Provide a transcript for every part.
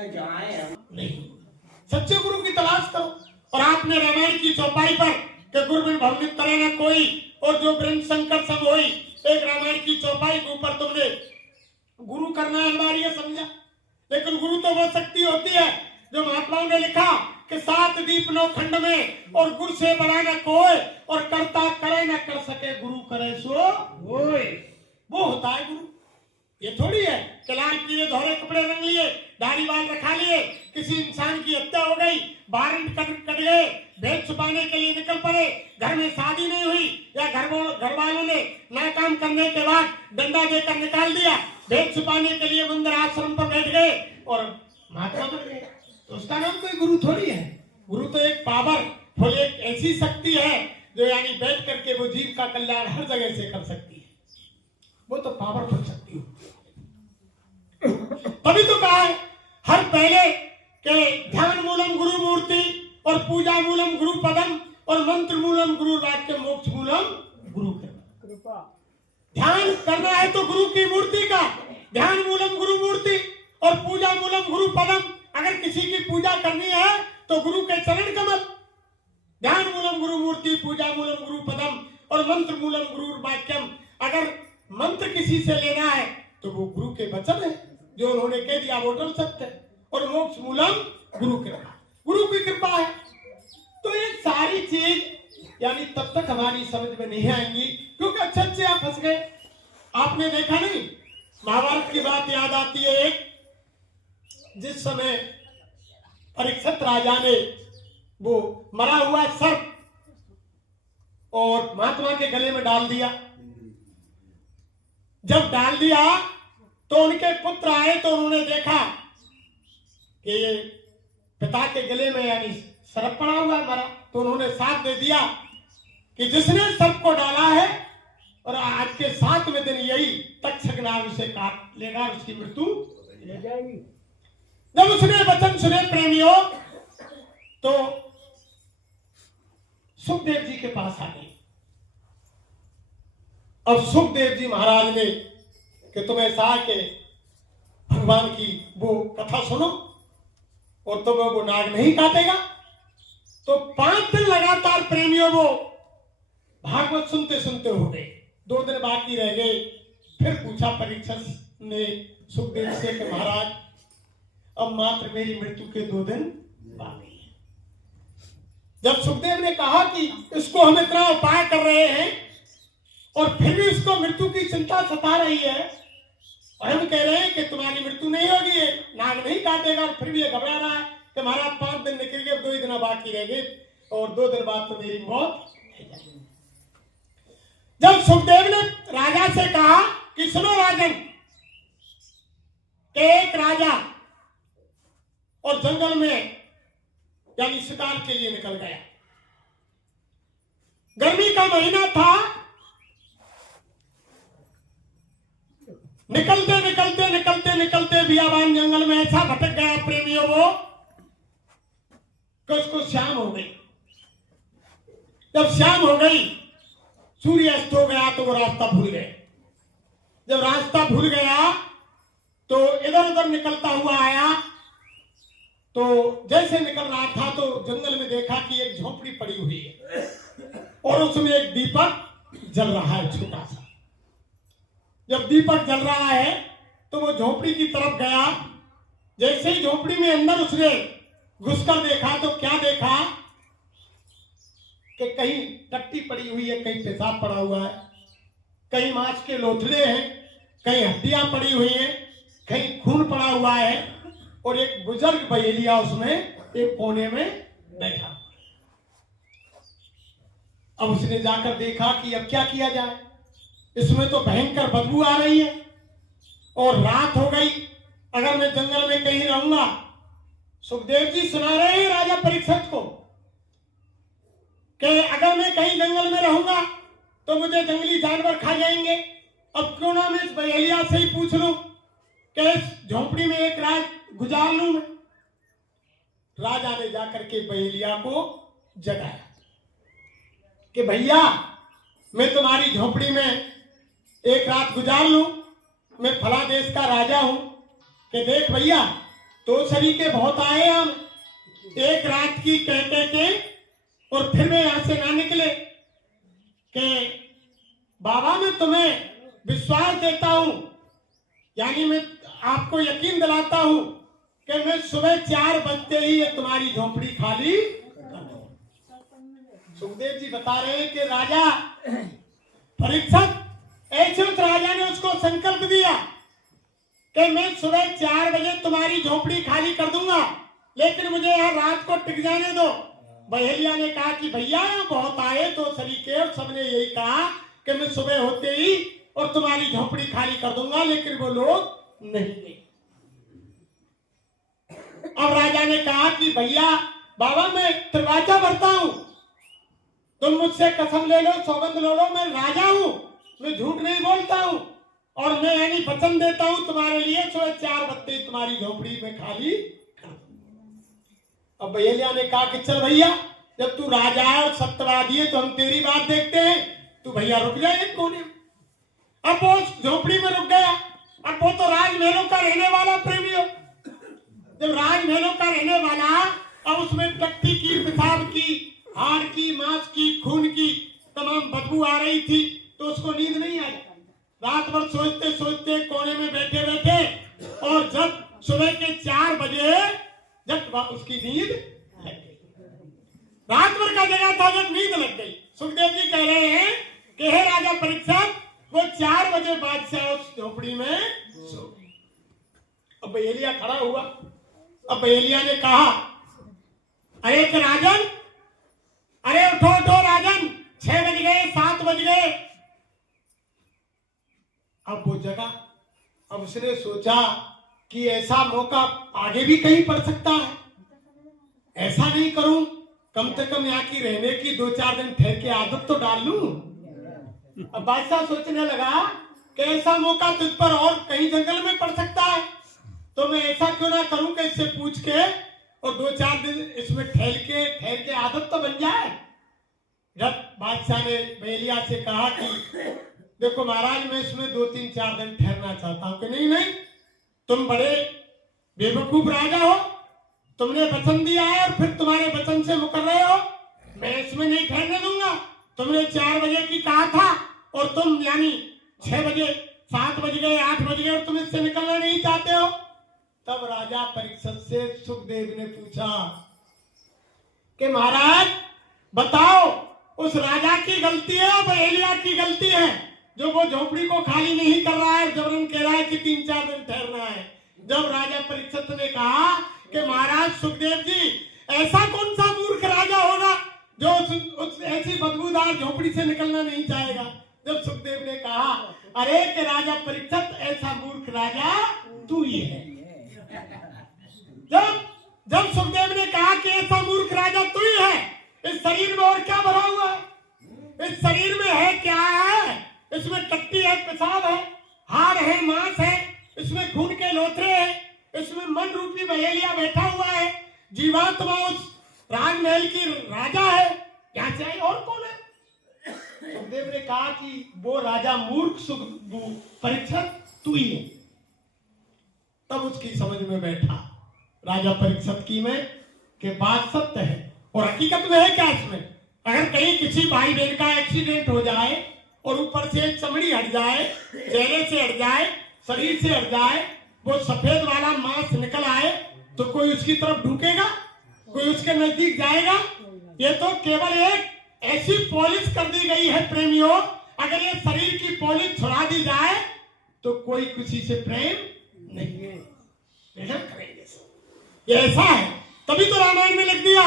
में जाए हम नहीं, सच्चे गुरु की तलाश करो। और आपने रामायण की चौपाई पर कि गुरु बिन भवनित तरह न कोई और जो ब्रह्म शंकर सब होई, एक रामायण की चौपाई के ऊपर तुमने गुरु करना अनिवार्य समझा। लेकिन गुरु तो वो शक्ति होती है जो महात्माओं ने लिखा कि 7 दीप 9 खंड में, और गुरु से बड़ा न कोई, और करता करे न कर सके गुरु करे सो होय। वो होता है गुरु। ये थोड़ी है कि लाल पीले दोहरे कपड़े रंग लिए, दाढ़ी बाल रखा लिए, किसी इंसान की हत्या हो गई, वारंट कट गए, भेद छुपाने के लिए निकल पड़े, घर में शादी नहीं हुई या घर वालों ने नाकाम करने के बाद डंडा देकर निकाल दिया, भेद छुपाने के लिए मंदिर आश्रम पर बैठ गए और महात्मा बन गए, तो उसका नाम कोई गुरु थोड़ी है। गुरु तो एक पावरफुल, एक ऐसी शक्ति है जो यानी बैठ करके वो जीव का कल्याण हर जगह से कर सकती है। वो तो पावरफुल शक्ति हो। तभी तो कहा है हर पहले के ध्यान मूलम गुरु मूर्ति और पूजा मूलम गुरु पदम और मंत्र मूलम गुरु वाक्य मोक्ष मूलम गुरु कृपा। ध्यान करना है तो गुरु की मूर्ति का, ध्यान मूलम गुरु मूर्ति और पूजा मूलम गुरु पदम। अगर किसी की पूजा करनी है तो गुरु के चरण कमल, ध्यान मूलम गुरु मूर्ति, पूजा मूलम गुरु पदम और मंत्र मूलम गुरु वाक्यम। अगर मंत्र किसी से लेना है तो वो गुरु के वचन है जो उन्होंने कह दिया वो टल सकते, और मोक्ष मूलम गुरु कृपा, गुरु की कृपा है। तो ये सारी चीज यानी तब तक हमारी समझ में नहीं आएंगी क्योंकि अच्छे आप फंस गए। आपने देखा नहीं, महाभारत की बात याद आती है एक, जिस समय परीक्षित राजा ने वो मरा हुआ सर्प और महात्मा के गले में डाल दिया। जब डाल दिया तो उनके पुत्र आए तो उन्होंने देखा कि ये पिता के गले में यानी सर्प पड़ा हुआ मरा, तो उन्होंने साथ दे दिया कि जिसने सर्प को डाला है और आज के 7वें दिन यही तक्षक नाग उसे काट लेगा, उसकी मृत्यु ले जाएगी। जब उसने वचन सुने प्रेमियों तो सुखदेव जी के पास आ गए। अब सुखदेव जी महाराज ने कि तुम ऐसा के भगवान की वो कथा सुनो और तुम्हें वो नाग नहीं काटेगा। तो 5 दिन लगातार प्रेमियों वो भागवत सुनते सुनते हो गए। 2 दिन बाकी रह गए। फिर पूछा परीक्षित ने सुखदेव से कि महाराज अब मात्र मेरी मृत्यु के 2 दिन बाकी हैं। जब सुखदेव ने कहा कि इसको हम इतना उपाय कर रहे हैं और फिर भी उसको मृत्यु की चिंता सता रही है, और हम कह रहे हैं कि तुम्हारी मृत्यु नहीं होगी, ये नाग नहीं काटेगा, और फिर भी ये घबरा रहा है कि महाराज 5 दिन निकल गए, 2 ही दिन बाकी रह गए और 2 दिन बाद तो मेरी मौत है जाएगी। जब सुखदेव ने राजा से कहा कि सुनो राजन, कि एक राजा और जंगल में यानी शिकार के लिए निकल गया। गर्मी का महीना था। निकलते निकलते निकलते निकलते बियाबान जंगल में ऐसा भटक गया प्रेमियों वो कि उसको शाम हो गई। जब शाम हो गई, सूर्य अस्त हो गया तो वो रास्ता भूल गए। जब रास्ता भूल गया तो इधर उधर निकलता हुआ आया। तो जैसे निकल रहा था तो जंगल में देखा कि एक झोपड़ी पड़ी हुई है और उसमें एक दीपक जल रहा है छोटा सा। जब दीपक जल रहा है तो वो झोपड़ी की तरफ गया। जैसे ही झोपड़ी में अंदर उसने घुसकर देखा तो क्या देखा कि कहीं टट्टी पड़ी हुई है, कहीं पेशाब पड़ा हुआ है, कहीं मांस के लोथड़े हैं, कहीं हड्डियां पड़ी हुई हैं, कहीं खून पड़ा हुआ है, और एक बुजुर्ग बहेलिया उसमें एक कोने में बैठा। अब उसने जाकर देखा कि अब क्या किया जाए, इसमें तो भयंकर बदबू आ रही है और रात हो गई। अगर मैं जंगल में कहीं रहूंगा, सुखदेव जी सुना रहे हैं राजा परीक्षित को कि अगर मैं कहीं जंगल में रहूंगा तो मुझे जंगली जानवर खा जाएंगे। अब क्यों ना मैं इस बहेलिया से ही पूछ लूं कि इस झोंपड़ी में एक रात गुजार लूं मैं। राजा ने जाकर के बहेलिया को जगाया कि भैया मैं तुम्हारी झोंपड़ी में एक रात गुजार लूं, मैं फला देश का राजा हूं। कि देख भैया, तो सरीके बहुत आए हम, एक रात की कह के और फिर मैं यहां से ना निकले कि बाबा मैं तुम्हें विश्वास देता हूं, यानी मैं आपको यकीन दिलाता हूं कि मैं सुबह 4 बजते ही ये तुम्हारी झोपड़ी खाली कर दूंगा। सुखदेव जी बता रहे हैं कि राजा परीक्षित, ऐसे उस राजा ने उसको संकल्प दिया कि मैं सुबह 4 बजे तुम्हारी झोपड़ी खाली कर दूंगा, लेकिन मुझे यहाँ रात को टिक जाने दो। बहेलिया ने कहा कि भैया बहुत आए तो सरीके, और सबने यही कहा कि मैं सुबह होते ही और तुम्हारी झोपड़ी खाली कर दूंगा, लेकिन वो लोग नहीं गए। अब राजा ने कहा कि भैया बाबा मैं त्रिवाचा भरता हूं, तुम मुझसे कसम ले लो, सौगंध ले लो, मैं राजा हूं, मैं झूठ नहीं बोलता हूं, और मैं यानी वचन देता हूं तुम्हारे लिए सुबह 4 बजे तुम्हारी झोपड़ी में खाली। अब बहेलिया ने कहा कि चल भैया, जब तू राजा है और सत्यवादी है तो हम तेरी बात देखते हैं, तू भैया रुक जाए एक कोने में। अब वो झोपड़ी में रुक गया। अब वो तो राजमहलों का रहने वाला प्रेमी हो, जब राजमहलों का रहने वाला, अब उसमें टट्टी की, पेशाब की, हाड़ की, मांस की, खून की तमाम बदबू आ रही थी, तो उसको नींद नहीं आई। रात भर सोचते सोचते कोने में बैठे बैठे, और जब सुबह के 4 बजे जब उसकी नींद लग गई, रात भर का जगह था, जब नींद लग गई, सुखदेव जी कह रहे हैं कि हे राजा परीक्षित, वो 4 बजे बादशाह उस झोपड़ी में सो गए। अब बहेलिया खड़ा हुआ। अब बहेलिया ने कहा, अरे कि राजन, अरे उठो उठो राजन, 6 बज गए, 7 बज गए। अब वो जगह, अब उसने सोचा कि ऐसा मौका आगे भी कहीं पड़ सकता है, ऐसा नहीं करूं, कम से कम यहाँ की रहने की 2-4 दिन ठहर के आदत तो डाल लूं। अब बादशाह सोचने लगा कि ऐसा मौका तुझ पर और कहीं जंगल में पड़ सकता है, तो मैं ऐसा क्यों ना करूं कि इससे पूछ के और 2-4 दिन इसमें ठहर के आदत तो बन जाए। जब बादशाह ने बहेलिया से कहा कि देखो महाराज, मैं इसमें 2-3-4 दिन ठहरना चाहता हूं, कि नहीं नहीं, तुम बड़े बेवकूफ राजा हो, तुमने वचन दिया है और फिर तुम्हारे वचन से मुकर रहे हो, मैं इसमें नहीं ठहरने दूंगा। तुमने 4 बजे की कहा था और तुम यानी 6 बजे, 7 बज गए, 8 बज गए और तुम इससे निकलना नहीं चाहते हो। तब राजा परीक्षित से सुखदेव ने पूछा कि महाराज बताओ, उस राजा की गलती है और बहेलिया की गलती है जो वो झोपड़ी को खाली नहीं कर रहा है, जबरन कह रहा है कि 3-4 दिन ठहरना है। जब राजा परीक्षित ने कहा कि महाराज सुखदेव जी, ऐसा कौन सा मूर्ख राजा होगा जो उस ऐसी बदबूदार झोपड़ी से निकलना नहीं चाहेगा। जब सुखदेव ने कहा, अरे कि राजा परीक्षित, ऐसा मूर्ख राजा तू ही है। जब सुखदेव ने कहा कि ऐसा मूर्ख राजा तू ही है, इस शरीर में और क्या भरा हुआ है, इस शरीर में है क्या है, इसमें टट्टी है, पेशाब है, हाड़ है, मांस है, इसमें खून के लोथरे हैं, इसमें मन रूपी बहेलिया बैठा हुआ है, जीवात्मा उस राजमहल की राजा है, क्या चाहिए और कौन है। सुखदेव ने कहा कि वो राजा मूर्ख परीक्षित तू ही है। तब उसकी समझ में बैठा राजा परीक्षित की में कि बात सत्य है, और हकीकत में है क्या इसमें, अगर कहीं किसी भाई बहन का एक्सीडेंट हो जाए और ऊपर से चमड़ी हट जाए, चेहरे से हट जाए, शरीर से हट जाए, वो सफेद वाला मांस निकल आए, तो कोई उसकी तरफ ढूकेगा, कोई उसके नजदीक जाएगा। ये तो केवल एक ऐसी पॉलिश कर दी गई है प्रेमियों, अगर ये शरीर की पॉलिश छुड़ा दी जाए तो कोई किसी से प्रेम नहीं है, करेंगे। ये ऐसा है, तभी तो रामायण में लिख दिया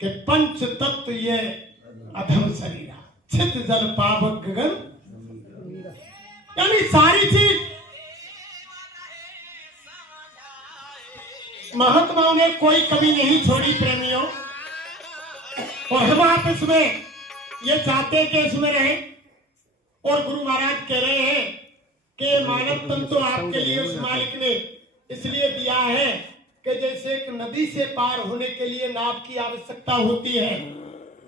कि पंच तत्व ये अधम शरीरा, छित जल पावक गगन, यानी सारी चीज महात्माओं ने कोई कमी नहीं छोड़ी प्रेमियों, और हम आप इसमें ये चाहते कि इसमें रहे। और गुरु महाराज कह रहे हैं कि मानव तन तो आपके लिए उस मालिक ने इसलिए दिया है कि जैसे एक नदी से पार होने के लिए नाव की आवश्यकता होती है,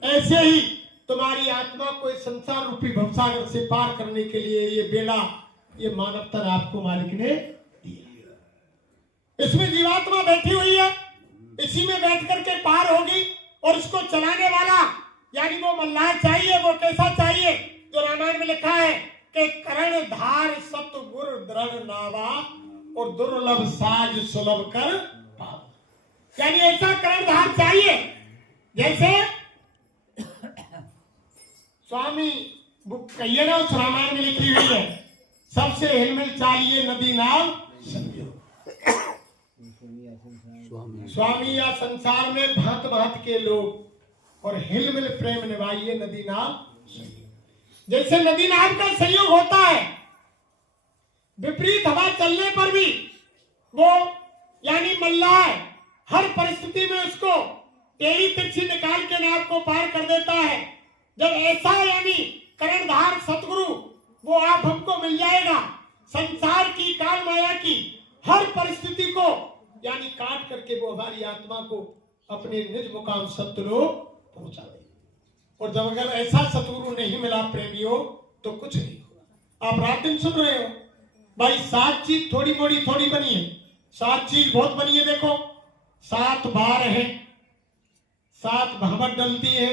ऐसे ही तुम्हारी आत्मा को इस संसार रूपी भवसागर से पार करने के लिए ये बेड़ा ये मानव तन आपको मालिक ने दिया। इसमें जीवात्मा बैठी हुई है, इसी में बैठ करके पार होगी। और इसको चलाने वाला यानी वो मल्लाह चाहिए। वो कैसा चाहिए? जो रामायण में लिखा है कि करण धार सतगुर दृढ़ नावा और दुर्लभ साज सुलभ कर पावा। यानी ऐसा करण धार चाहिए जैसे स्वामी बुक कहिए ना, उस रामायण में लिखी हुई है, सबसे हिलमिल चालिए नदी नाव संजो। स्वामी या संसार में भांत भांत के लोग और हिलमिल प्रेम निभाइए नदी नाव संजो। जैसे नदी नाव का संयोग होता है, विपरीत हवा चलने पर भी वो यानी मल्लाह हर परिस्थिति में उसको टेढ़ी तिरछी निकाल के नाव को पार कर देता है। जब ऐसा यानी करणधार सतगुरु वो आप हमको मिल जाएगा, संसार की काल माया की हर परिस्थिति को यानी काट करके वो हमारी आत्मा को अपने निज मुकाम सतलोक पहुंचा देगा। और जब अगर ऐसा सतगुरु नहीं मिला प्रेमियों तो कुछ नहीं होगा। आप रात दिन सुन रहे हो भाई, 7 चीज थोड़ी मोड़ी थोड़ी बनी है, 7 चीज बहुत बनी है। देखो 7 बार है, 7 भंवर डलती है,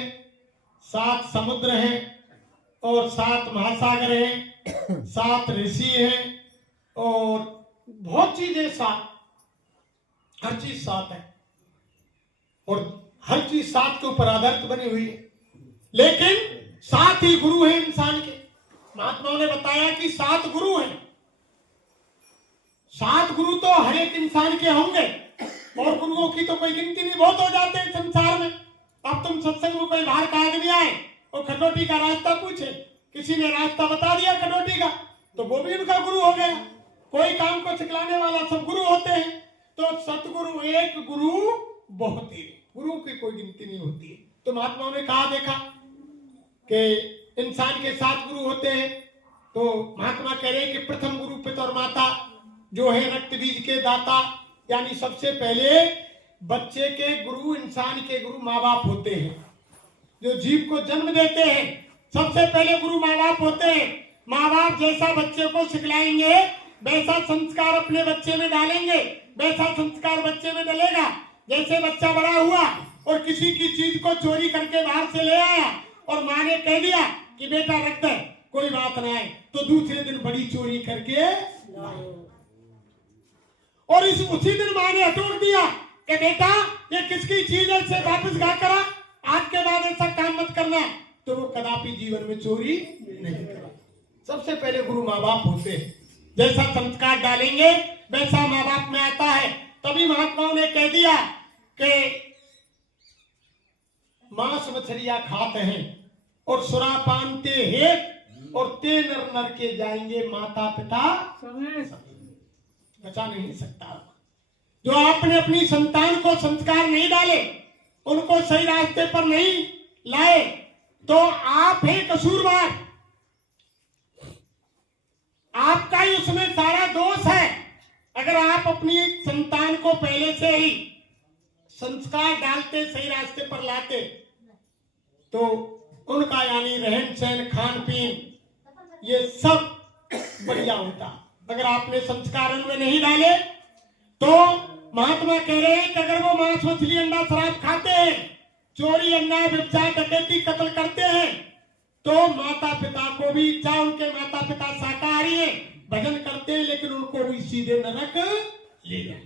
7 समुद्र है और 7 महासागर है, 7 ऋषि है और बहुत चीजें 7, हर चीज 7 है और हर चीज 7 के ऊपर आधारित बनी हुई है। लेकिन 7 ही गुरु हैं इंसान के। महात्माओं ने बताया कि 7 गुरु हैं। 7 गुरु तो हर एक इंसान के होंगे और गुरुओं की तो कोई गिनती नहीं, बहुत हो जाते हैं संसार में। अब तुम सत्संग में कोई बाहर का आदमी आए और खटोटी का रास्ता पूछे, किसी ने रास्ता बता दिया खटोटी का, तो वो भी उनका गुरु हो गया। कोई काम को सिखलाने वाला सब गुरु होते हैं। तो सतगुरु एक, गुरु बहुत ही, गुरु की कोई गिनती नहीं होती है। तो महात्माओं ने कहा देखा कि इंसान के 7 गुरु होते हैं। तो महात्मा कह रहे हैं कि प्रथम गुरु पिता और माता जो है रक्त बीज के दाता, यानी सबसे पहले बच्चे के गुरु, इंसान के गुरु माँ बाप होते हैं। जो जीव को जन्म देते हैं सबसे पहले गुरु माँ बाप होते हैं। माँ बाप जैसा बच्चे को सिखलाएंगे वैसा संस्कार अपने बच्चे में डालेंगे, वैसा संस्कार बच्चे में डलेगा। जैसे बच्चा बड़ा हुआ और किसी की चीज को चोरी करके बाहर से ले आया और माँ ने कह दिया कि बेटा रख दे, कोई बात ना है, तो दूसरे दिन बड़ी चोरी करके और उसी दिन माँ ने हटोर दिया कि बेटा ये किसकी चीज है, इसे वापस गा करा, आज के बाद ऐसा काम मत करना। तो वो कदापि जीवन में चोरी नहीं करा। सबसे पहले गुरु माँ बाप होते हैं। जैसा संस्कार डालेंगे वैसा माँ बाप में आता है। तभी महात्माओं ने कह दिया कि मांस मछलियां खाते हैं और सुरापान ते हेत और ते नर नर के जाएंगे माता पिता बचा नहीं सकता। जो आपने अपनी संतान को संस्कार नहीं डाले, उनको सही रास्ते पर नहीं लाए, तो आप हैं कसूरवार, आपका ही उसमें सारा दोष है। अगर आप अपनी संतान को पहले से ही संस्कार डालते, सही रास्ते पर लाते, तो उनका यानी रहन सहन खान पीन ये सब बढ़िया होता। अगर आपने संस्कार उनमें नहीं डाले तो महात्मा कह रहे हैं कि अगर वो मांस मछली अंडा शराब खाते हैं, चोरी अन्याय व्यभिचार डकैती कत्ल करते हैं, तो माता पिता को भी, चाहे उनके माता पिता शाकाहारी हैं, भजन करते हैं, लेकिन उनको भी सीधे नरक ले जाए।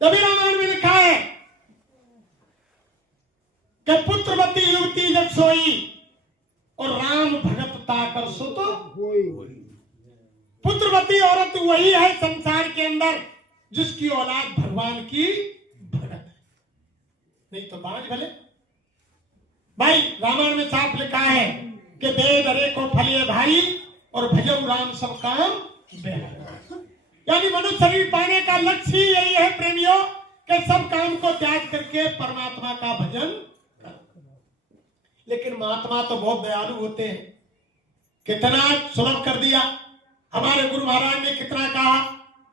तभी रामायण में लिखा है कि पुत्रवती युवती जब सोई और राम भगत ताकर सुत होई। पुत्रवती औरत वही है संसार के अंदर जिसकी औलाद भगवान की भगत है, नहीं तो बाज भले। भाई रामायण में साफ लिखा है कि दे दरे को फलिए भाई और भजऊ राम सब काम बेहाई। यानी मनुष्य शरीर पाने का लक्ष्य ही यही है प्रेमियों कि सब काम को त्याग करके परमात्मा का भजन कर। लेकिन महात्मा तो बहुत दयालु होते हैं, कितना सुलभ कर दिया। हमारे गुरु महाराज ने कितना कहा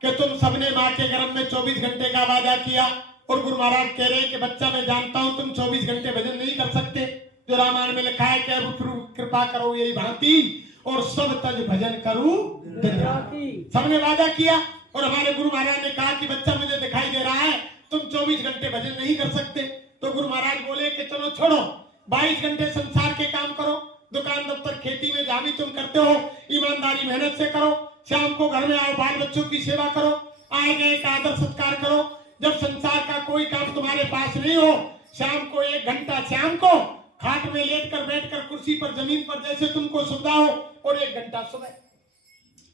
कि तुम सबने माँ के गर्भ में 24 घंटे का वादा किया, और गुरु महाराज कह रहे हैं कि बच्चा मैं जानता हूं तुम 24 घंटे भजन नहीं कर सकते। जो रामायण में लिखा है कि अब कृपा करो यही भांति और सब तज भजन करूं दिन रात। सबने वादा किया और हमारे गुरु महाराज ने कहा कि बच्चा मुझे दिखाई दे रहा है तुम 24 घंटे भजन नहीं कर सकते। तो गुरु महाराज बोले कि चलो छोड़ो, 22 घंटे संसार के काम करो, दुकान दफ्तर खेती में जहां भी तुम करते हो ईमानदारी मेहनत से करो, शाम को घर में आओ, बाल बच्चों की सेवा करो, आए गए का आदर सत्कार करो। जब संसार का कोई काम तुम्हारे पास नहीं हो, शाम को 1 घंटा शाम को खाट में लेटकर बैठकर कुर्सी पर जमीन पर जैसे तुमको सुविधा हो, और 1 घंटा सुबह,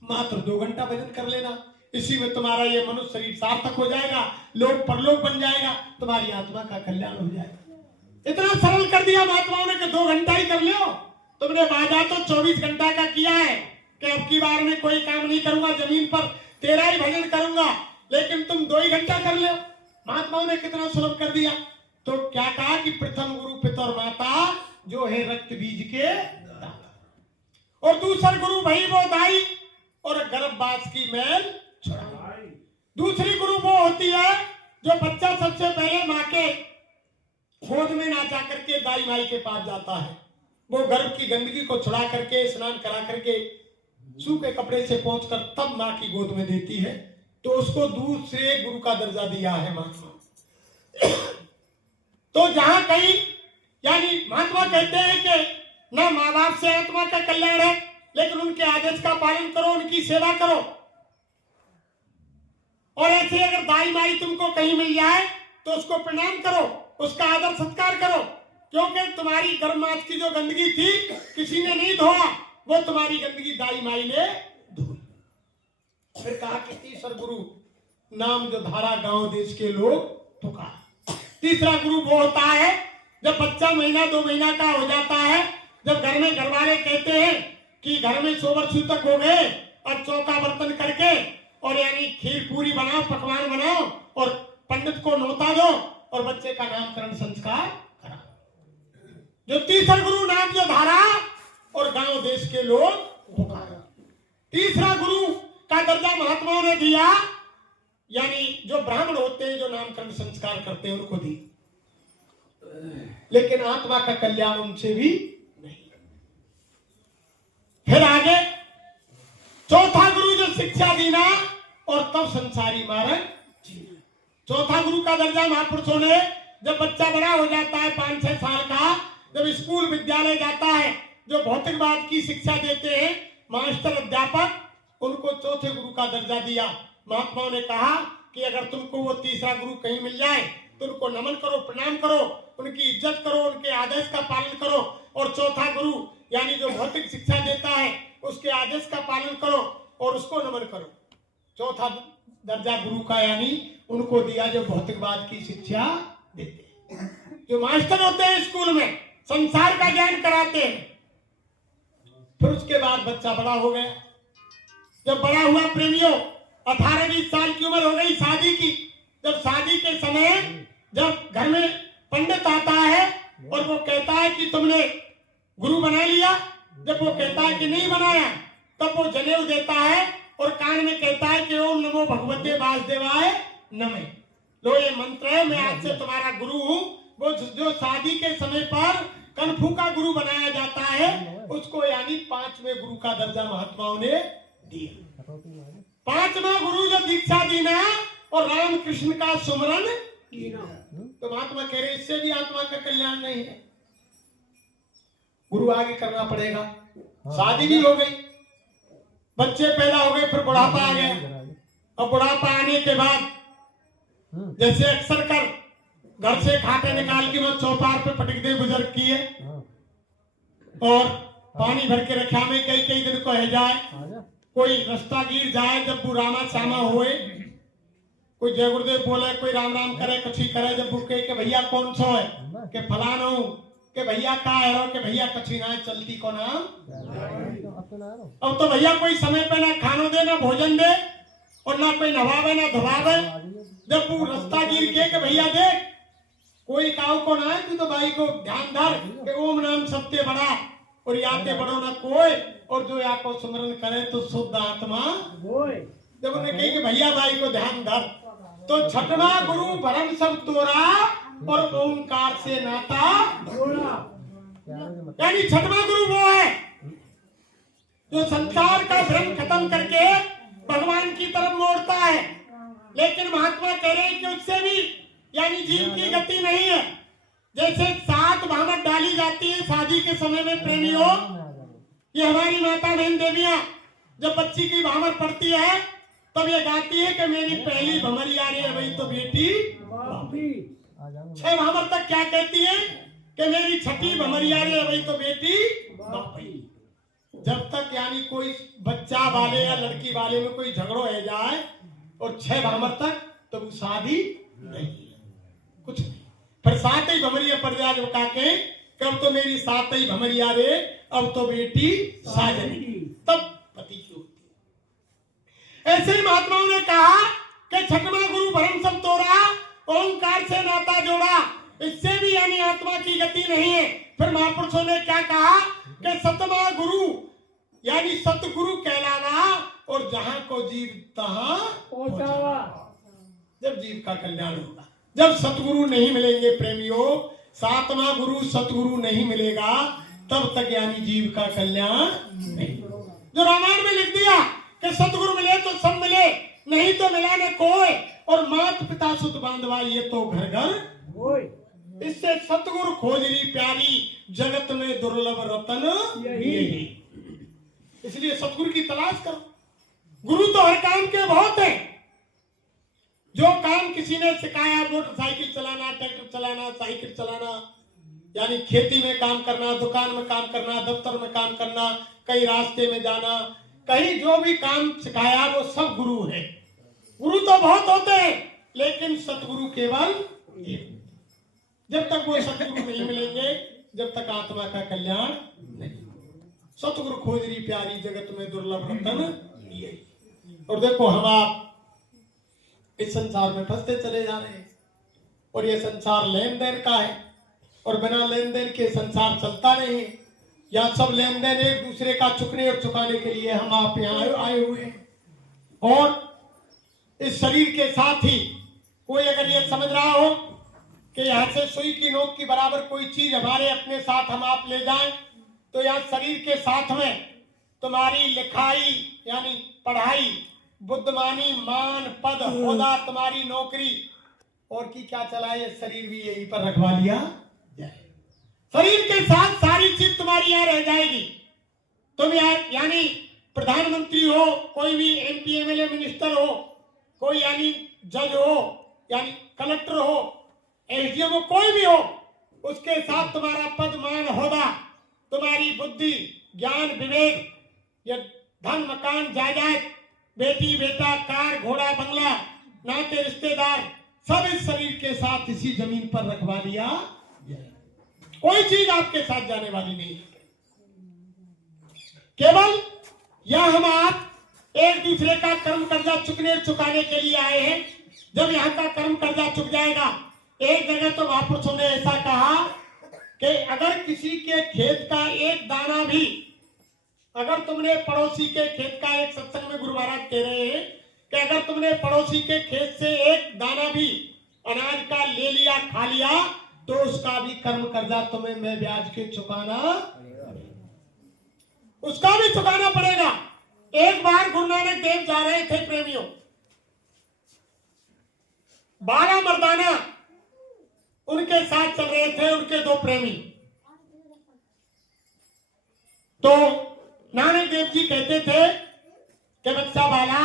मात्र 2 घंटा भजन कर लेना। इसी में तुम्हारा ये मनुष्य शरीर सार्थक हो जाएगा, लोक परलोक बन जाएगा, तुम्हारी आत्मा का कल्याण हो जाएगा। इतना सरल कर दिया महात्माओं ने कि 2 घंटा ही कर लो। तुमने वादा तो 24 घंटा का किया है कि अब की बार में कोई काम नहीं करूंगा, जमीन पर तेरा ही भजन करूंगा, लेकिन तुम 2 ही घंटा कर लो। महात्माओं ने कितना सुलभ कर दिया। तो क्या कहा कि प्रथम गुरु पिता और माता जो है रक्त बीज के दाता, और दूसरा गुरु भई वो दाई और गर्भवास की मैल छुड़ाई। दूसरी गुरु वो होती है जो बच्चा सबसे पहले माँ के गोद में ना जा करके दाई माई के पास जाता है, वो गर्भ की गंदगी को छुड़ा करके स्नान करा करके सूखे कपड़े से पहुंचकर तब माँ की गोद में देती है, तो उसको दूसरे गुरु का दर्जा दिया है महात्मा। तो जहां कहीं यानी महात्मा कहते हैं कि ना माँ बाप से आत्मा का कल्याण है, लेकिन उनके आदेश का पालन करो, उनकी सेवा करो। और ऐसे अगर दाई माई तुमको कहीं मिल जाए तो उसको प्रणाम करो, उसका आदर सत्कार करो, क्योंकि तुम्हारी गर्भमास की जो गंदगी थी किसी ने नहीं धोया, वो तुम्हारी गंदगी दाई माई ने धोई। फिर कहा कि तीसरा गुरु नाम जो धारा गांव देश के लोग पुकार। तीसरा गुरु वो होता है जब बच्चा महीना 2 महीना का हो जाता है, जब घर में घरवाले कहते हैं कि घर में सोबर सूतक हो गए और चौका बर्तन करके और यानी खीर पूरी बनाओ, पकवान बनाओ और पंडित को नौता दो और बच्चे का नामकरण संस्कार कराओ। जो तीसरा गुरु नाम जो धारा और गांव देश के लोग पुकारा। तीसरा गुरु का दर्जा महात्माओं ने दिया, यानी जो ब्राह्मण होते हैं जो नामकरण संस्कार करते हैं उनको दी, लेकिन आत्मा का कल्याण उनसे भी नहीं। फिर आगे चौथा गुरु जो शिक्षा देना और तब संसारी मार्ग जीना। चौथा गुरु का दर्जा महापुरुषों ने, जब बच्चा बड़ा हो जाता है 5-6 साल का, जब स्कूल विद्यालय जाता है, जो भौतिकवाद की शिक्षा देते हैं मास्टर अध्यापक, उनको चौथे गुरु का दर्जा दिया। महात्माओं ने कहा कि अगर तुमको वो तीसरा गुरु कहीं मिल जाए तो उनको नमन करो, प्रणाम करो, उनकी इज्जत करो, उनके आदेश का पालन करो। और चौथा गुरु यानी जो भौतिक शिक्षा देता है उसके आदेश का पालन करो और उसको नमन करो। चौथा दर्जा गुरु का यानी उनको दिया जो भौतिकवाद की शिक्षा देते हैं, जो मास्टर होते हैं स्कूल में संसार का ज्ञान कराते हैं। फिर उसके बाद बच्चा बड़ा हो गया। जब बड़ा हुआ प्रेमियों, 18-20 साल की उम्र हो गई शादी की। जब शादी के समय जब घर में पंडित आता है और वो कहता है कि तुमने गुरु बना लिया, जब वो कहता है कि नहीं बनाया, तब वो जनेऊ देता है और कान में कहता है कि ओम नमो भगवते वासुदेवाय नमः। लो ये मंत्र है, मैं आज से तुम्हारा गुरु हूँ। वो जो शादी के समय पर कनफू का गुरु बनाया जाता है उसको यानी 5वें गुरु का दर्जा महात्माओं ने दिया। 5वां गुरु जो दीक्षा दीना और राम कृष्ण का सुमरन कीना। तो महात्मा कह रहे इससे भी आत्मा का कल्याण नहीं है, गुरु आगे करना पड़ेगा। शादी भी हो गई, बच्चे पैदा हो गए, फिर बुढ़ापा आ गया। और बुढ़ापा आने के बाद जैसे अक्सर कर घर से खाते निकाल के वो चौपार पे पटक दे बुजुर्ग किए और पानी भर के रखा में कई दिन को है जाए, कोई रास्ता गिर जाए, जब वो रामा श्यामा होए, कोई जय गुरुदेव बोले, कोई राम राम करे, कुछ ही करे, जब वो कहे कि भैया कौन सो है के फलाना हूं, के भैया का है, के भैया कछी ना चलती को नाम। अब तो भैया कोई समय पे ना खानो दे ना भोजन दे और ना कोई नवावे ना धवावे। जब वो रास्ता गिर के भैया देख कोई काऊ को ना है तो भाई को ध्यान धर के ओम नाम सबसे बड़ा और याते बड़ो ना कोई, और जो या को सुमरन करे तो शुद्ध आत्मा। जब उन्हें कही कि भैया भाई को ध्यान धर, तो 6वां गुरु भरम सब तोरा और ओंकार से नाता जोड़ा। यानी 6वां गुरु वो है जो संसार का भ्रम खत्म करके लेकिन महात्मा कह रहे हैं कि उससे भी यानी जीव की गति नहीं है। जैसे 7 भामट डाली जाती है शादी के समय में प्रेमियों, ये हमारी माता बहन देवियां जब बच्ची की भामर पड़ती है तब ये गाती है कि मेरी पहली भमरिया रे वही तो बेटी। 6 भामर तक क्या कहती है कि मेरी छठी भमरिया रे वही तो बेटी। जब तक यानी कोई बच्चा वाले या लड़की वाले में कोई झगड़ो हो जाए और 6 भामर तक तो वो शादी नहीं, कुछ नहीं। फिर 7 ही भमरिया पड़ जाए जो काके कब तो मेरी 7 ही भमरिया रे अब तो बेटी साजनी, तब पति की होती है। ऐसे ही महात्माओं ने कहा कि छठवां गुरु भरम सब तोड़ा, ओंकार से नाता जोड़ा, इससे भी यानी आत्मा की गति नहीं है। फिर महापुरुषों ने क्या कहा कि 7वां गुरु यानी सतगुरु कहलाना और जहां को जीव तहां पहुंचावा। जब जीव का कल्याण होगा, जब सतगुरु नहीं मिलेंगे प्रेमियों, 7वां गुरु सतगुरु नहीं मिलेगा तब तक यानी जीव का कल्याण नहीं। जो रामायण में लिख दिया कि सतगुरु मिले तो सब मिले, नहीं तो मिला न कोई, और मात पिता सुत बांधवा ये तो घर घर। इससे सतगुरु खोजरी प्यारी, जगत में दुर्लभ रतन यही। इसलिए सतगुरु की तलाश करो। गुरु तो हर काम के बहुत है। जो काम किसी ने सिखाया, मोटरसाइकिल चलाना, ट्रैक्टर चलाना, साइकिल चलाना, यानी खेती में काम करना, दुकान में काम करना, दफ्तर में काम करना, कहीं रास्ते में जाना, कहीं जो भी काम सिखाया वो सब गुरु है। गुरु तो बहुत होते हैं लेकिन सतगुरु केवल एक। जब तक वो सतगुरु नहीं मिलेंगे जब तक आत्मा का कल्याण नहीं। सतगुरु खोजरी प्यारी, जगत में दुर्लभ रतन ये। और देखो हम आप इस संसार में फंसते चले जा रहे हैं, और ये संसार लेन देन का है, और बिना लेन देन के संसार चलता नहीं है। या सब लेन देन एक दूसरे का चुकने और चुकाने के लिए हम आप यहाँ आए हुए हैं। और इस शरीर के साथ ही कोई अगर ये समझ रहा हो कि यहाँ से सुई की नोक की बराबर कोई चीज हमारे अपने साथ हम आप ले जाएं, तो यहाँ शरीर के साथ में तुम्हारी लिखाई यानी पढ़ाई, बुद्धिमानी, मान, पद, होदा, तुम्हारी नौकरी और की क्या चला, ये शरीर भी यहीं पर रखवा लिया जाए। शरीर के साथ सारी चीज तुम्हारी यहाँ रह जाएगी। तुम यानी प्रधानमंत्री हो, कोई भी MP MLA मिनिस्टर हो, कोई यानी जज हो, यानी कलेक्टर हो, SDM हो, कोई भी हो, उसके साथ तुम्हारा पद, मान, होदा, तुम्हारी बुद्धि, ज्ञान, विवेक, ये धन, मकान, जायदाद, बेटी, बेटा, कार, घोड़ा, बंगला, नाते, रिश्तेदार, सब इस शरीर के साथ इसी जमीन पर रखवा लिया जाए। कोई चीज आपके साथ जाने वाली नहीं है। केवल यह हम आप एक दूसरे का कर्म कर्जा चुकने चुकाने के लिए आए हैं। जब यहाँ का कर्म कर्जा चुक जाएगा, एक जगह तो महापुरुषों ने ऐसा कहा कि अगर किसी के खेत का एक दाना भी, अगर तुमने पड़ोसी के खेत का, एक सत्संग में गुरु महाराज कह रहे हैं कि अगर तुमने पड़ोसी के खेत से एक दाना भी अनाज का ले लिया, खा लिया, तो उसका भी कर्म कर्जा तुम्हें मैं ब्याज के चुकाना, उसका भी चुकाना पड़ेगा। एक बार गुरु नानक देव जा रहे थे प्रेमियों, 12 मर्दाना उनके साथ चल रहे थे, उनके 2 प्रेमी। तो नानक देव जी कहते थे कि बच्चा बाला,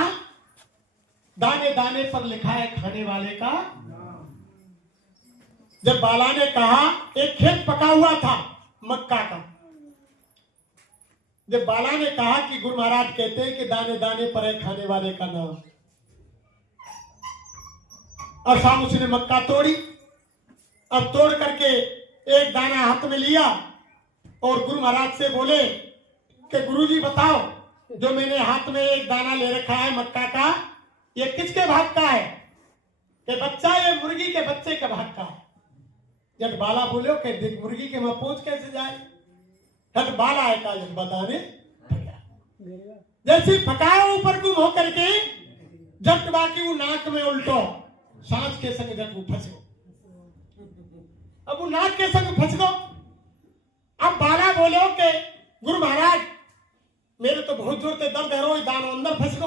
दाने दाने पर लिखा है खाने वाले का। जब बाला ने कहा, एक खेत पका हुआ था मक्का का, जब बाला ने कहा कि गुरु महाराज कहते हैं कि दाने दाने पर है खाने वाले का नाम, और शाम उसने मक्का तोड़ी। अब तोड़ करके एक दाना हाथ में लिया और गुरु महाराज से बोले कि गुरुजी बताओ, जो मैंने हाथ में एक दाना ले रखा है मक्का का, ये किसके भाग का है? कि बच्चा, ये मुर्गी के बच्चे के भाग का है। जब बाला बोलो कि मुर्गी के में पहुंच कैसे जाए, तब बाला है का जब बताने जैसे फटाया ऊपर गुम होकर के, जब बाकी वो नाक में उल्टो, सांस के संग जब वो फंस गो, अब वो नाक के संग फंस गो। अब बाला बोलो कि गुरु महाराज मेरे तो बहुत जोर से दर्द है, रो दानो अंदर फंस गो,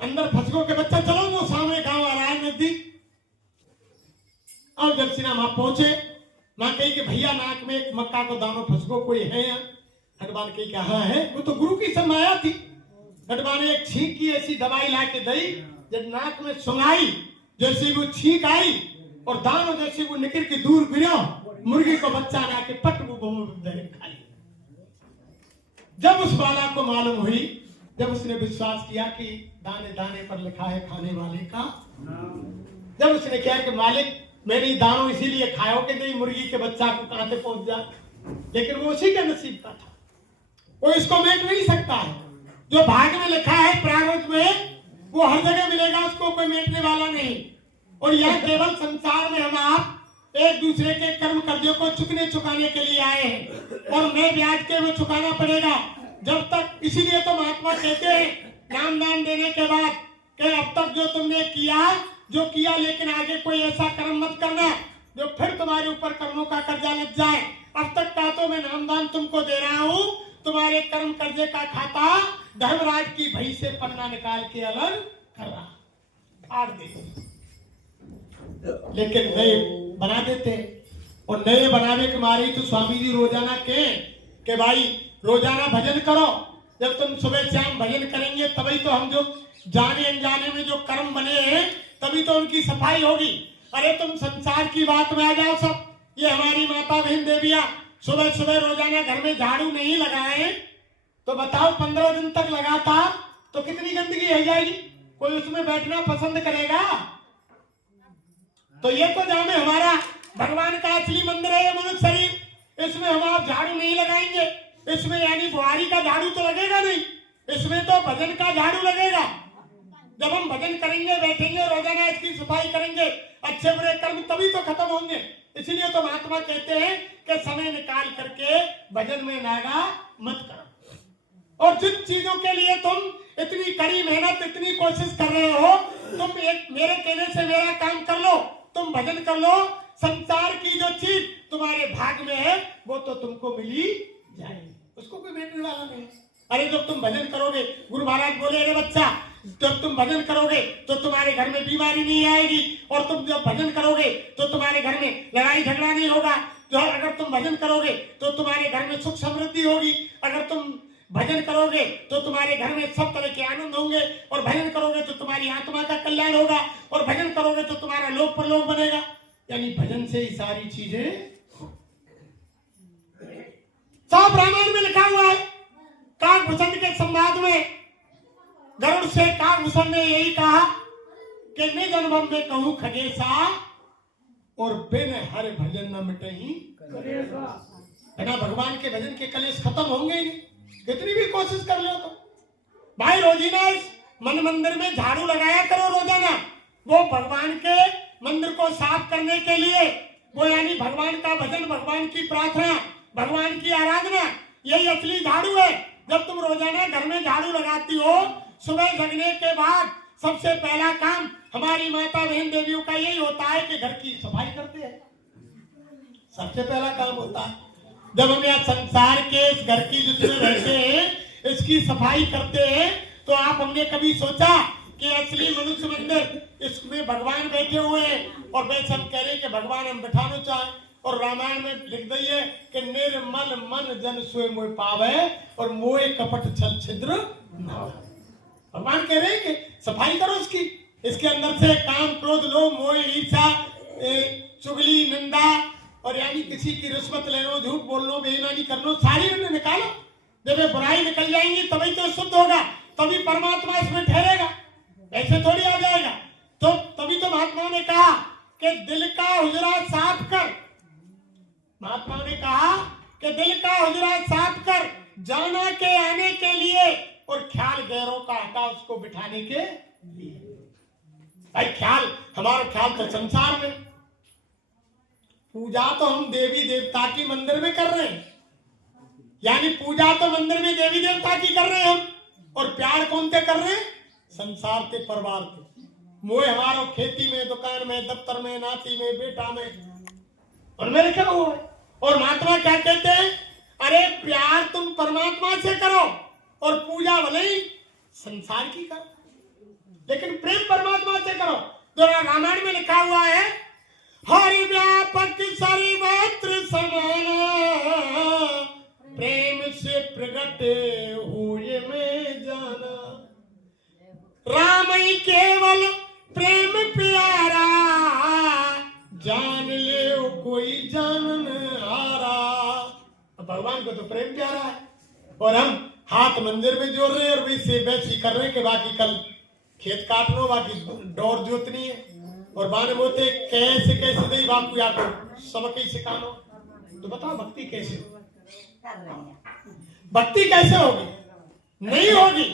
अंदर फंस गो के बच्चा चलो वो सामने और जब सिन्हा वहां पहुंचे, मां कही कि भैया नाक में एक मक्का को दानो फंसको कोई है यहाँ? हनुमान कही कहा है, वो तो गुरु की समाया थी। हनुमान ने एक छींक की ऐसी दवाई ला के दी, जब नाक में सुंघाई, जैसे वो छींक आई और दानो जैसे वो निकल के दूर गिरा, मुर्गी को बच्चा ला के पट वो खाई। जब उस बाला को मालूम हुई, जब उसने विश्वास किया कि दाने दाने पर लिखा है खाने वाले का, जब उसने कहा कि मालिक मैंने दानों इसीलिए खाओ कि नहीं मुर्गी के बच्चा को कहां से पहुंच जाए, लेकिन वो उसी के नसीब का था, वो इसको मिट नहीं सकता है। जो भाग में लिखा है प्रारब्ध में, वो हर जगह मिलेगा, उसको कोई मिटने वाला नहीं। और यह केवल संसार में हम आप एक दूसरे के कर्म कर्जों को चुकाने के लिए आए हैं, और मैं ब्याज के वो चुकाना पड़ेगा जब तक। इसीलिए तो महात्मा कहते हैं नाम दान देने के बाद कि अब तक जो तुमने जो किया, लेकिन आगे कोई ऐसा कर्म मत करना जो फिर तुम्हारे ऊपर कर्मों का कर्जा लग जाए। अब तक का तो मैं नाम दान तुमको दे रहा हूं, तुम्हारे कर्म कर्जे का खाता धर्मराज की भई से पन्ना निकाल के अलग कर रहा, फाड़ दे। लेकिन नए बना देते, और नए बनाने के मारे तो स्वामी जी रोजाना के भाई रोजाना भजन करो। जब तुम सुबह शाम भजन करेंगे तभी तो हम जो जाने अनजाने में जो कर्म बने हैं तभी तो उनकी सफाई होगी। अरे तुम संसार की बात में आ जाओ सब। ये हमारी माता बहन देवियां सुबह सुबह रोजाना घर में झाड़ू नहीं लगाए तो बताओ 15 दिन तक लगातार तो कितनी गंदगी रह जाएगी, कोई उसमें बैठना पसंद करेगा? तो ये तो जाने हमारा भगवान का असली मंदिर है, मनुष्य शरीर। इसमें हम आप झाड़ू नहीं लगाएंगे, इसमें यानी बुहारी का झाड़ू तो लगेगा नहीं, इसमें तो भजन का झाड़ू लगेगा। जब हम भजन करेंगे, बैठेंगे, रोजाना इसकी सफाई करेंगे, अच्छे बुरे कर्म तभी तो खत्म होंगे। इसीलिए तो महात्मा कहते हैं कि समय निकाल करके भजन में नागा मत करो। और जिन चीजों के लिए तुम इतनी कड़ी मेहनत, इतनी कोशिश कर रहे हो, तुम एक मेरे कहने से मेरा काम कर लो, तुम भजन कर लो, संसार की जो चीज तुम्हारे भाग में है वो तो तुमको मिली जाएगी, उसको कोई मिटने वाला नहीं। अरे जब तुम भजन करोगे, गुरु महाराज बोले अरे बच्चा जब तुम भजन करोगे तो तुम्हारे घर में बीमारी नहीं आएगी, और तुम जब भजन करोगे तो तुम्हारे घर में लड़ाई झगड़ा नहीं होगा। जो अगर तुम भजन करोगे तो तुम्हारे घर में सुख समृद्धि होगी, अगर तुम भजन करोगे तो तुम्हारे घर में सब तरह के आनंद होंगे, और भजन करोगे तो तुम्हारी आत्मा का कल्याण होगा, और भजन करोगे तो तुम्हारा लोक परलोक बनेगा। यानी भजन से ही सारी चीजें सब रामायण में लिखा हुआ है। काकभूषण के संवाद में गरुड़ से काकभूषण ने यही कहा कि निज अनुभव में कहूं खगेशा, और बिन हर भजन न मिटही कलेशा। बिना भगवान के भजन के कलेश खत्म होंगे ही नहीं, कितनी भी कोशिश कर लो तो। भाई रोजीना इस मन मंदिर में झाड़ू लगाया करो रोजाना, वो भगवान के मंदिर को साफ करने के लिए, वो यानी भगवान का भजन, भगवान की प्रार्थना, भगवान की आराधना, यही असली झाड़ू है। जब तुम रोजाना घर में झाड़ू लगाती हो, सुबह जगने के बाद सबसे पहला काम हमारी माता बहन देवियों का यही होता है कि घर की सफाई करते हैं, सबसे पहला काम होता है। जब हम यहाँ संसार के इस घर की जिसमें रहते हैं इसकी सफाई करते हैं, तो आप हमने कभी सोचा कि असली मनुष्य मंदिर इसमें भगवान बैठे हुए हैं, और वैसे हम कह रहे हैं कि भगवान हम बिठाना चाहें, और रामायण में लिख दिए कि निर्मल मन जन सोए मोह पावे, और मोह कपट छल छिद्र न। भगवान कह रहे हैं कि सफाई करो उसकी, इसके अंदर से काम क्रोध लोभ मोह ईर्ष्या चुगली निंदा, और यानी किसी की रिश्वत लेनो, झूठ बोलनो, बेईमानी करनो, सारी उन्हें निकालो। जब ये बुराई निकल जाएंगी तभी तो शुद्ध होगा, तभी परमात्मा इसमें ठहरेगा, ऐसे थोड़ी आ जाएगा। तो तभी तो महात्मा ने कहा कि दिल का हुजरा साफ कर, महात्मा ने कहा कि दिल का हुजरा साफ कर, जाना के आने के लिए, और ख्याल गैरों का हटा उसको बिठाने के लिए। भाई ख्याल, हमारा ख्याल तो संसार में, पूजा तो हम देवी देवता की मंदिर में कर रहे हैं, यानी पूजा तो मंदिर में देवी देवता की कर रहे हैं हम, और प्यार कौन से कर रहे हैं? संसार के, परिवार के। मोह हमारा खेती में, दुकान में, दफ्तर में, नाती में, बेटा में, उनमें लिखा हुआ है। और महात्मा क्या कहते हैं? अरे प्यार तुम परमात्मा से करो, और पूजा भले ही संसार की करो, लेकिन प्रेम परमात्मा से करो। तो रामायण में लिखा हुआ है हर व्यापक सर्वत्र समाना, प्रेम से प्रकट हुए में जाना। राम ही केवल प्रेम प्यारा, जान ले कोई जानन हारा। भगवान को तो प्रेम प्यारा है, और हम हाथ मंदिर में जोड़ रहे हैं और वैसे वैसी कर रहे हैं कि बाकी कल खेत काटनो, बाकी डोर जोतनी है, और बाने बोते कैसे कैसे दे बापू या को सबक ही सिखानो। तो बताओ भक्ति कैसे हो? भक्ति कैसे होगी? नहीं होगी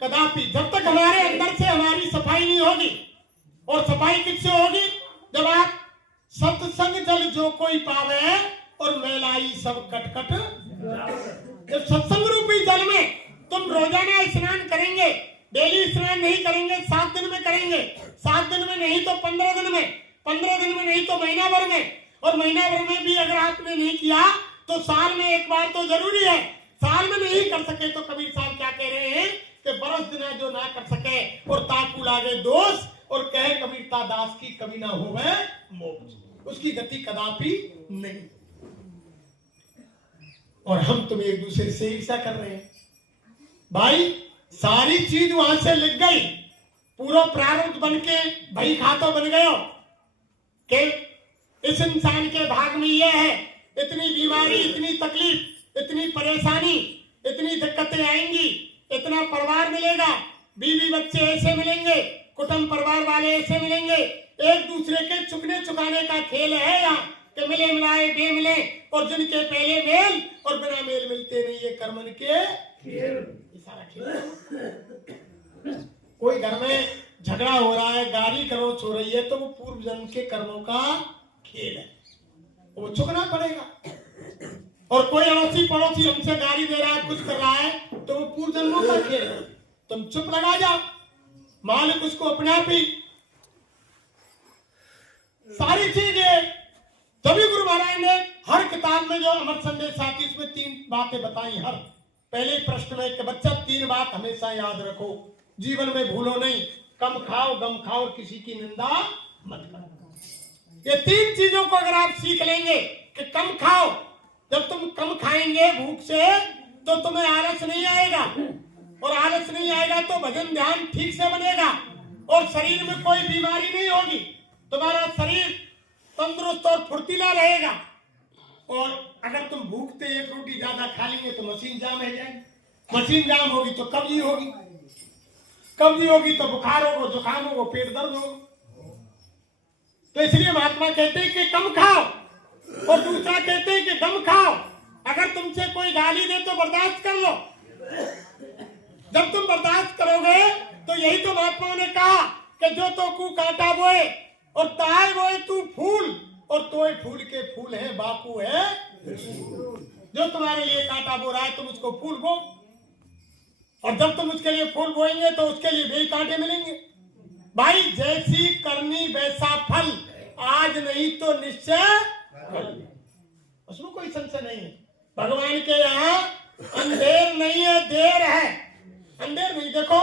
कदापि जब तक हमारे अंदर से हमारी सफाई नहीं होगी। और सफाई किससे होगी? जब आप सत्संग जल जो कोई पावे और मैलाई सब कटकट। जब सत्संग रूपी जल में तुम रोजाना स्नान करेंगे, डेली स्नान नहीं करेंगे, 7 दिन में करेंगे, 7 दिन में नहीं तो 15 दिन में, 15 दिन में नहीं तो महीना भर में, और महीना भर में भी अगर आपने नहीं किया तो साल में एक बार तो जरूरी है। साल में नहीं कर सके तो कबीर साहब क्या कह रहे हैं कि बरस दिन जो ना कर सके और ताकू लागे दोष, और कहे कबीरता दास की कभी ना होवे मोक्ष, उसकी गति कदापि नहीं। और हम तुम एक दूसरे से ईर्ष्या कर रहे हैं। भाई सारी चीज वहां से लिख गई, पूरा प्रारब्ध बन के भाई खातो बन गयो कि इस इंसान के भाग में यह है, इतनी बीमारी, इतनी तकलीफ, इतनी परेशानी, इतनी दिक्कतें आएंगी, इतना परिवार मिलेगा, बीवी बच्चे ऐसे मिलेंगे, कुटुंब परिवार वाले ऐसे मिलेंगे। एक दूसरे के चुकने चुकाने का खेल है यहाँ कि मिले मिलाए बे मिले, और जिनके पहले मेल और बिना मेल मिलते नहीं, ये कर्मन के खेल, सारा खेल। कोई घर में झगड़ा हो रहा है, गाली गलौच हो रही है, तो वो पूर्व जन्म के कर्मों का खेल है, वो चुकना पड़ेगा। और कोई अड़ोसी पड़ोसी हमसे गाली दे रहा है, कुछ कर रहा है, तो वो पूर्व जन्मों का खेल है, तुम चुप लगा जाओ, मालिक उसको अपने आप ही। सारी चीजें तभी गुरु महाराज ने हर किताब में जो अमर संदेश आती उसमें 3 बातें बताई। हर पहले प्रश्न में कि बच्चा 3 बात हमेशा याद रखो, जीवन में भूलो नहीं, कम खाओ, गम खाओ, किसी की निंदा मत करो। ये 3 चीजों को अगर आप सीख लेंगे कि कम खाओ, जब तुम कम खाएंगे भूख से तो तुम्हें आलस नहीं आएगा, और आलस नहीं आएगा तो भजन ध्यान ठीक से बनेगा, और शरीर में कोई बीमारी नहीं होगी, तुम्हारा शरीर तंदुरुस्त और फुर्तीला रहेगा। और अगर तुम भूखते 1 रोटी ज्यादा खा लेंगे तो मशीन जाम हो जाएगी, मशीन जाम होगी तो कब्जी होगी, कब्जी होगी तो बुखार होगा, जुकाम होगा, पेट दर्द होगा। तो इसलिए महात्मा कहते हैं कि कम खाओ, और दूसरा कहते हैं कि कम खाओ। अगर तुमसे कोई गाली दे तो बर्दाश्त कर लो, जब तुम बर्दाश्त करोगे तो यही तो महात्माओं ने कहा कि जो तो कू कांटा बोए और ताए बोए तू फूल, और तोय फूल के फूल है बापू है। जो तुम्हारे लिए कांटा बो रहा है तुम उसको फूल बो, और जब तुम उसके लिए फूल बोएंगे तो उसके लिए भी कांटे मिलेंगे। भाई जैसी करनी वैसा फल, आज नहीं तो निश्चय, उसमें कोई संशय नहीं है। भगवान के यहाँ अंधेर नहीं है, देर है। अंधेर नहीं, देखो